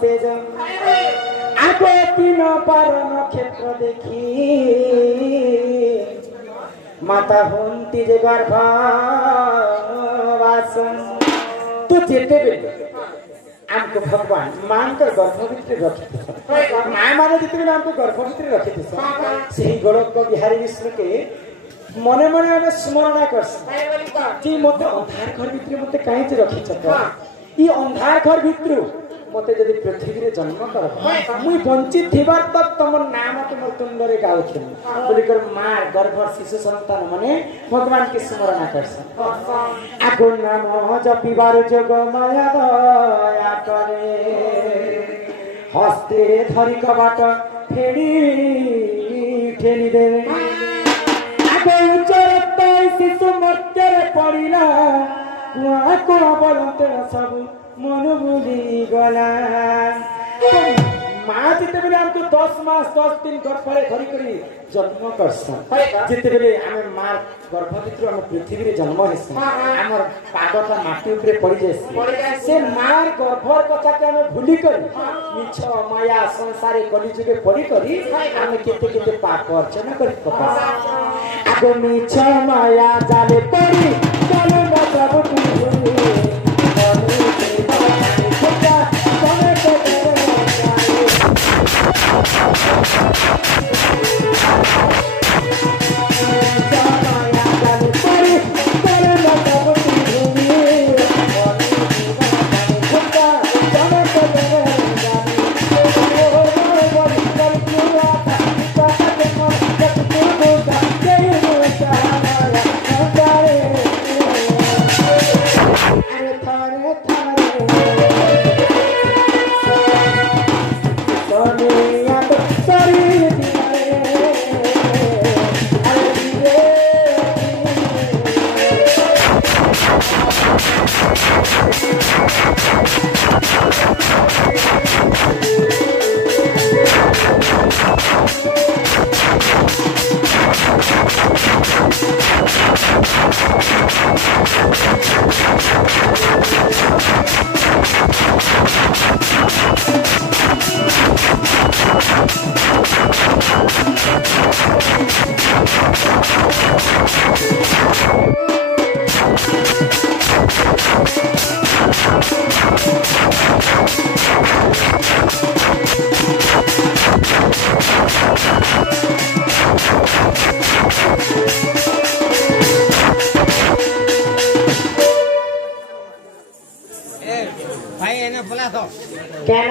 तेज आगो तीन पार नक्षत्र देखी माता हुंती जे गर्भवास तो जेते बेले आमको भगवान मान कर गर्भ भितर रखी माँ माने जिते बेले आमको गर्भ भितर रखी से गोलक बिहारी विष्णु के मने मने आम स्मरण कर मत अंधार घर भितर मत कहीं रखी ई अंधार घर भितर मते जदि पृथ्वी रे जन्म कर मुई वंचित थिबार तक तमर नाम तुम तुंड रे गाउछन बोलिकर मां गर्भ शिशु संतान माने भगवान के स्मरण करसन आगो नाम जपिबार जोग माया दया करे हस्ते धरि कबाट फेडी ठेली देवे आगो उच्चरत शिशु मर्त्य रे पड़िला कुआ को बलते सब मन बुझी गला माँ जिते बेले हमको 10 मास 10 दिन गर्भरे धरी करी जन्म करसन जिते बेले आमे माँ गर्भ भितर हम पृथ्वी रे जन्म हेसन हमर पादटा माटी ऊपर पड़ी जाय से माँ गर्भर कथा के हम भूली करी मिछ माया संसारे कली जुगे पड़ी करी हम केते केते पाप अर्चना करी पका आगो मिछ माया जाले पड़ी चलो न सब तू क्या